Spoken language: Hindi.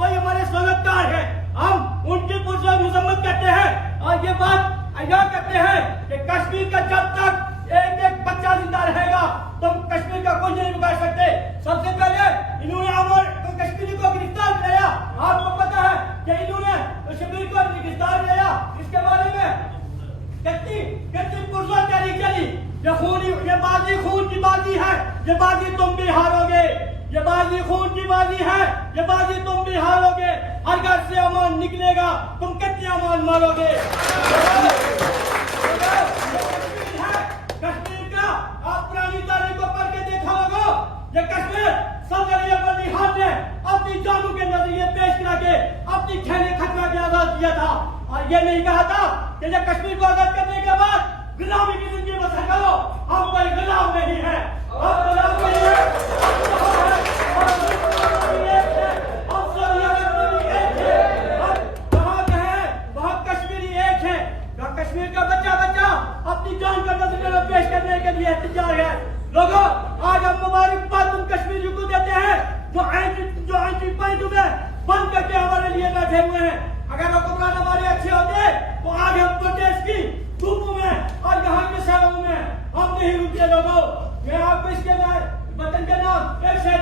वही हमारे स्वागतकार है। हम उनकी पुरजोर मजम्मत करते हैं और ये बात अदा करते हैं कि कश्मीर का जब तक एक एक बच्चा जिंदा रहेगा तो कश्मीर का कुछ नहीं बिगाड़ सकते। सबसे पहले इन्होंने हमारे कश्मीरी को गिरफ्तार किया। आपको पता है कि इन्होंने कश्मीर को गिरफ्तार किया, इसके बारे में कितनी पुरजोर तहरीक चली। ये बाजी खून की बाजी है, ये बाजी तुम भी हारोगे। ये बाजी खून की बाजी है, ये बाजी तुम भी हारोगे। हर घर से अमान निकलेगा, तुम कितने अमान मारोगे। कश्मीर का आप पुरानी तारीख को पढ़ के देखा होगा। ये कश्मीर सदर अली खान ने अपनी जानों के नजरिए पेश करा के अपनी खेने खतरा के आजाद किया था और ये नहीं कहा था कि ये कश्मीर को आजाद करने के बाद गुलामी की जिंदगी बसर करो। हम कोई गुलाम नहीं है, हम गुलाम नहीं है, कश्मीर का बच्चा अपनी जान का नजरिया पेश करने के लिए तैयार है। लोगों, आज हम मुबारकबाद उन कश्मीरियों को देते हैं जो एंट्री पॉइंट में बंद करके हमारे लिए बैठे हुए हैं। अगर हुक्मरान हमारे अच्छे होते तो आज हम प्रोटेस्ट की धूपों में और यहाँ के शहरों में हम नहीं रुकते। लोगों, मैं आपको इसके बाद वतन के नाम एक शहर